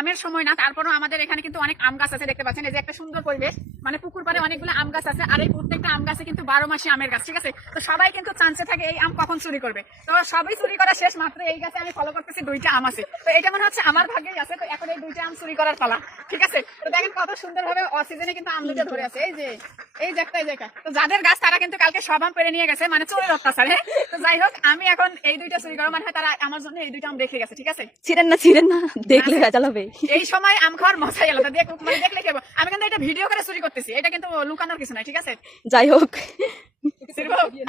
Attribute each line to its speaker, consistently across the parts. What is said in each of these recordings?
Speaker 1: আমের সময় না, তারপরেও আমাদের এখানে কিন্তু অনেক আম গাছ আছে, দেখতে পাচ্ছেন? এই যে একটা সুন্দর পরিবেশ। মানে পুকুর পাড়ে অনেকগুলো আম গাছ আছে আর এই প্রত্যেকটা আম গাছে কিন্তু বারো মাসে আমের গাছ ঠিক আছে? তো সবাই কিন্তু চান্সে থাকে এই আম কখন চুরি করবে। তো সবাই চুরি করা শেষ মাত্র এই গাছে আমি ফলো করতেছি দুইটা আম আছে। তো এটা মনে হচ্ছে আমার ভাগ্যেই আছে তো এখন এই দুইটা আম চুরি করার পালা ঠিক আছে? তো দেখেন কত সুন্দর ভাবে অসিজনে কিন্তু আম দুটো ধরে আছে এই যে এই একটা এই যে তো যাদের গাছ তারা কিন্তু কালকে সব আম পেরে নিয়ে গেছে মানে চোরের অত্যাচার হ্যাঁ? তো যাই হোক আমি এখন এই দুইটা চুরি করা মানে হয় তারা আমার জন্য এই দুইটা আম রেখে গেছে ঠিক আছে?
Speaker 2: ছিলেন না ছিলেন না দেখলে ভেজাল হবে।
Speaker 1: এই সময় আম খাওয়ার মশাই আলাদা দেখ মানে দেখলে কেবল আমি কিন্তু এটা ভিডিও করে চুরি করতেছি এটা কিন্তু লুকানোর কিছু নাই ঠিক আছে?
Speaker 2: যাই হোক।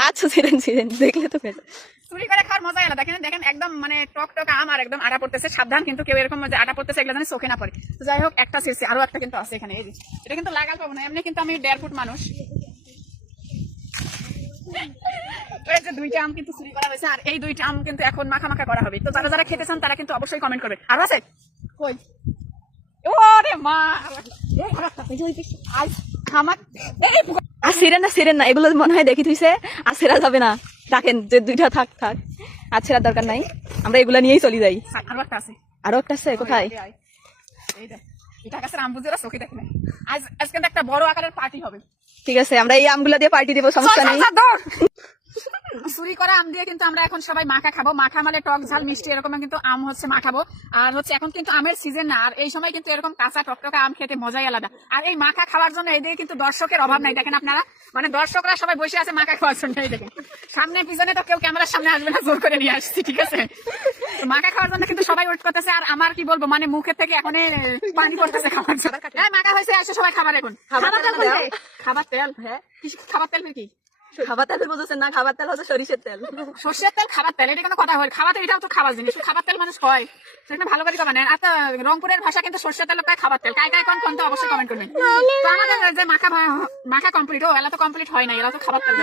Speaker 2: আচ্ছা ছিলেন ছিলেন দেখলে তো
Speaker 1: চুরি করে খাওয়ার মজাই আলাদা। দেখেন দেখেন একদম মানে টক টক আম আর একদম আটা পড়তেছে। সাবধান কিন্তু কেউ এরকম যে আটা পড়তেছে এগুলো জানি চোখে না পড়ে। তো যাই হোক একটা আরও একটা কিন্তু আছে এখানে এই যে। এটা কিন্তু লাগাল পাবো না এমনি কিন্তু আমি দেড় ফুট মানুষ। এই যে দুইটা আম কিন্তু চুরি করা হয়েছে আর এই দুইটা আম কিন্তু এখন মাখা মাখা করা হবে। তো যারা যারা খেতে চান তারা কিন্তু অবশ্যই কমেন্ট করবে আর আছে? কই? ওরে মা!
Speaker 2: আর না সিরেন না। এগুলো মনে হয় দেখি থুইছে। আর সেরা যাবে না। রাখেন যে দুইটা থাক থাক। আর দরকার নাই। আমরা এগুলা নিয়েই চলে যাই।
Speaker 1: আরও একটা আছে।
Speaker 2: আরও একটা আছে? কোথায়?
Speaker 1: এই আয়। এই দেখ এটা কাছে রামবুজেরা চোখে দেখে নাই। আজ আজ কিন্তু একটা বড় আকারের পার্টি হবে।
Speaker 2: ঠিক আছে আমরা এই আমগুলা দিয়ে পার্টি দেবো সমস্যা নেই।
Speaker 1: চুরি করা আম দিয়ে কিন্তু আমরা এখন সবাই মাখা খাব। মাখা মানে টক ঝাল মিষ্টি এরকম কিন্তু আম হচ্ছে মাখাবো আর হচ্ছে এখন কিন্তু আমের সিজন না আর এই সময় কিন্তু এরকম কাঁচা টকটকা আম খেতে মজাই আলাদা। আর এই মাখা খাওয়ার জন্য এইদিকে কিন্তু দর্শকের অভাব নাই। দেখেন আপনারা মানে দর্শকরা সবাই বসে আছে মাখা খাওয়ার জন্য এই দেখেন। সামনে পিছনে তো কেউ ক্যামেরার সামনে আসবে না জোর করে নিয়ে আসছি ঠিক আছে? মাখা খাওয়ার জন্য কিন্তু সবাই ওয়েট করতেছে আর আমার কি বলব মানে মুখের থেকে এখন পানি পড়তেছে খাবার জন্য মাখা হয়েছে আসে সবাই খাবার এখন।
Speaker 2: খাবার তেল
Speaker 1: খাবার তেল? হ্যাঁ। খাবার তেল কি
Speaker 2: খাবার তেল বুঝেছেন না? খাবার তেল হচ্ছে সরিষের তেল।
Speaker 1: সর্ষের তেল, খাবার তেল, এটা কথা হয়? খাবার তেল, এটাও তো খাবার জিনিস। খাবার তেল মানুষ ভালো করে আর তো রংপুরের ভাষা কিন্তু সর্ষের তেল কয় খাবার তেল। কাই কাই কোন তো অবশ্যই কমেন্ট করবেন। তো আমাদের যে মাখা মাখা কমপ্লিট ও, এলা তো কমপ্লিট হয় না এরা তো খাবার তেল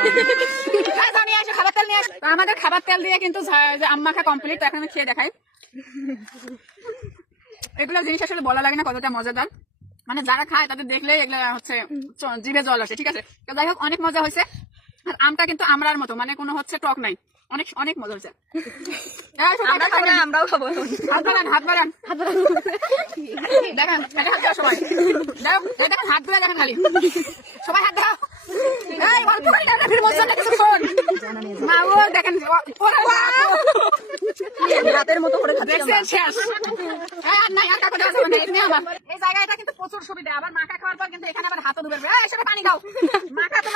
Speaker 1: খাবার তেল নিয়ে। আমাদের খাবার তেল দিয়ে কিন্তু যা- মাখা কমপ্লিট এখন আমি খেয়ে দেখাই। এগুলো জিনিস আসলে বলা লাগে না, কতটা মজাদার। মানে যারা খায়, তাদের দেখলে এগুলো হচ্ছে জিভে জল আসে, ঠিক আছে? তো যাই হোক, অনেক মজা হয়েছে। আর আমটা কিন্তু আমরার মতো মানে কোনো হচ্ছে টক নাই। অনেক অনেক মজা হয়েছে।
Speaker 2: আমরা আমরাও খাব।
Speaker 1: হাত বাড়ান হাত বাড়ান। দেখেন এটা হাত সবাই। দেখেন হাত ধরে দেখেন খালি। সবাই হাত দাও। এই অল্প করে দাও না, ফির মজা না কিছুক্ষণ। মা ও দেখেন ও- ওরা
Speaker 2: রাতের মতো করে খাচ্ছি আমরা।
Speaker 1: দেখছেন শেষ নাই আর কাকু দেওয়া যাবে না, আমার। এই জায়গাটা কিন্তু প্রচুর সুবিধা। আবার মাখা খাওয়ার পর কিন্তু এখানে আবার হাতও ধুবে। পানি খাও মাখা তো